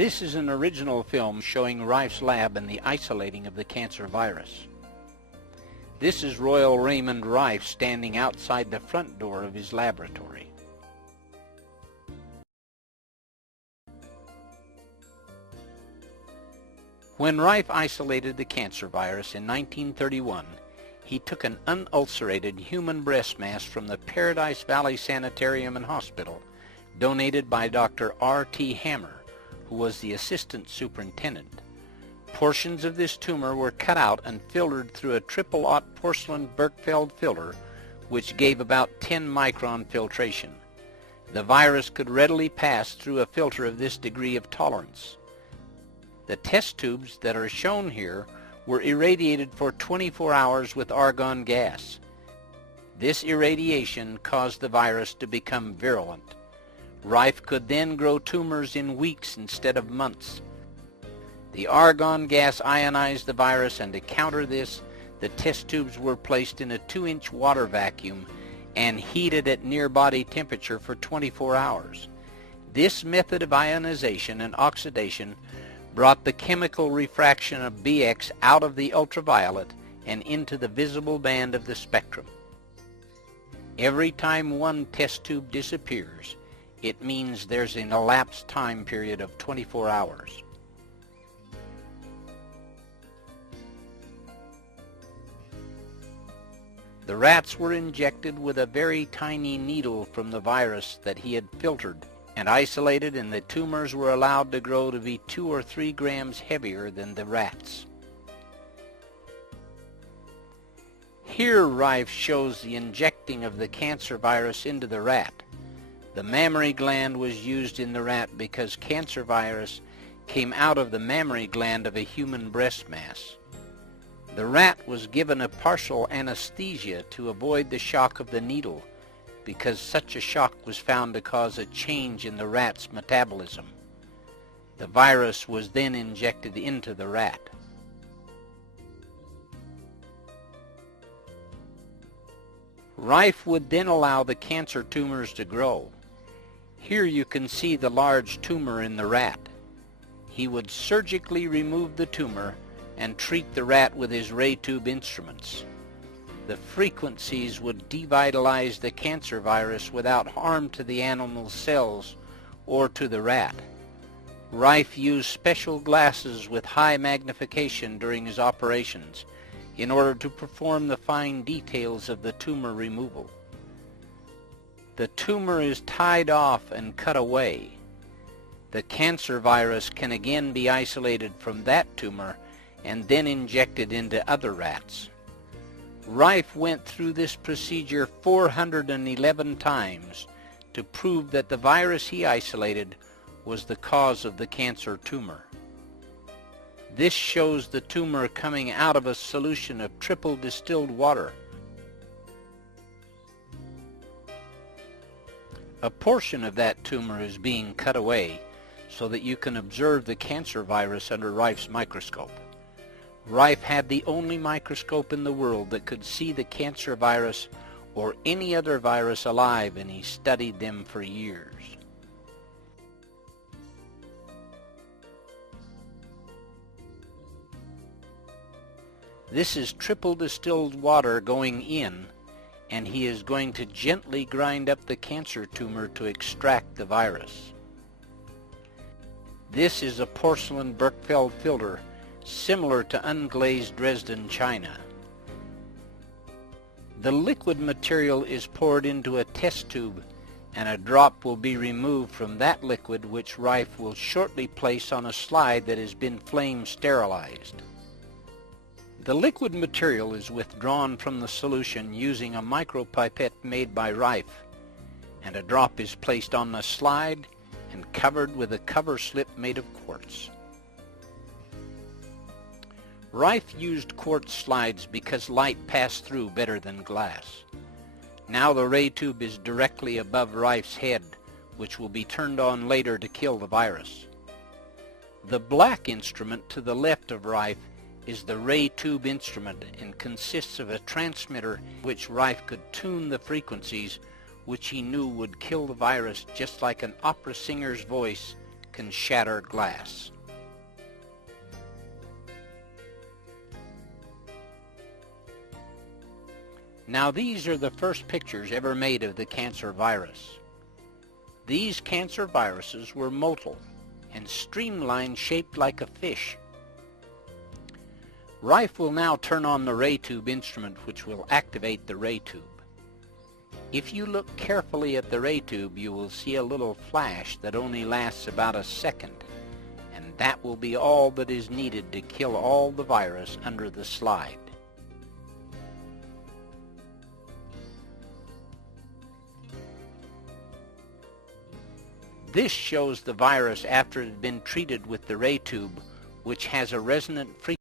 This is an original film showing Raif's lab and the isolating of the cancer virus. This is Royal Raymond Raif standing outside the front door of his laboratory. When Raif isolated the cancer virus in 1931, he took an unulcerated human breast mass from the Paradise Valley Sanitarium and Hospital, donated by Dr. R.T. Hammer, who was the assistant superintendent. Portions of this tumor were cut out and filtered through a triple-aught porcelain Berkefeld filter, which gave about 10-micron filtration. The virus could readily pass through a filter of this degree of tolerance. The test tubes that are shown here were irradiated for 24 hours with argon gas. This irradiation caused the virus to become virulent. Raif could then grow tumors in weeks instead of months. The argon gas ionized the virus, and to counter this, the test tubes were placed in a 2-inch water vacuum and heated at near body temperature for 24 hours. This method of ionization and oxidation brought the chemical refraction of BX out of the ultraviolet and into the visible band of the spectrum. Every time one test tube disappears, it means there's an elapsed time period of 24 hours. The rats were injected with a very tiny needle from the virus that he had filtered and isolated, and the tumors were allowed to grow to be 2 or 3 grams heavier than the rats. Here Raif shows the injecting of the cancer virus into the rat. The mammary gland was used in the rat because cancer virus came out of the mammary gland of a human breast mass. The rat was given a partial anesthesia to avoid the shock of the needle, because such a shock was found to cause a change in the rat's metabolism. The virus was then injected into the rat. Raif would then allow the cancer tumors to grow. Here you can see the large tumor in the rat. He would surgically remove the tumor and treat the rat with his ray tube instruments. The frequencies would devitalize the cancer virus without harm to the animal's cells or to the rat. Raif used special glasses with high magnification during his operations in order to perform the fine details of the tumor removal. The tumor is tied off and cut away. The cancer virus can again be isolated from that tumor and then injected into other rats. Raif went through this procedure 411 times to prove that the virus he isolated was the cause of the cancer tumor. This shows the tumor coming out of a solution of triple distilled water. A portion of that tumor is being cut away so that you can observe the cancer virus under Raif's microscope. Raif had the only microscope in the world that could see the cancer virus or any other virus alive, and he studied them for years. This is triple distilled water going in, and he is going to gently grind up the cancer tumor to extract the virus. This is a porcelain Berkefeld filter similar to unglazed Dresden china. The liquid material is poured into a test tube, and a drop will be removed from that liquid, which Raif will shortly place on a slide that has been flame sterilized. The liquid material is withdrawn from the solution using a micropipette made by Raif, and a drop is placed on the slide and covered with a cover slip made of quartz. Raif used quartz slides because light passed through better than glass. Now the ray tube is directly above Raif's head, which will be turned on later to kill the virus. The black instrument to the left of Raif is the ray tube instrument and consists of a transmitter which Raif could tune the frequencies which he knew would kill the virus, just like an opera singer's voice can shatter glass. Now these are the first pictures ever made of the cancer virus. These cancer viruses were motile and streamlined, shaped like a fish. Raif will now turn on the ray tube instrument, which will activate the ray tube. If you look carefully at the ray tube, you will see a little flash that only lasts about a second, and that will be all that is needed to kill all the virus under the slide. This shows the virus after it had been treated with the ray tube, which has a resonant frequency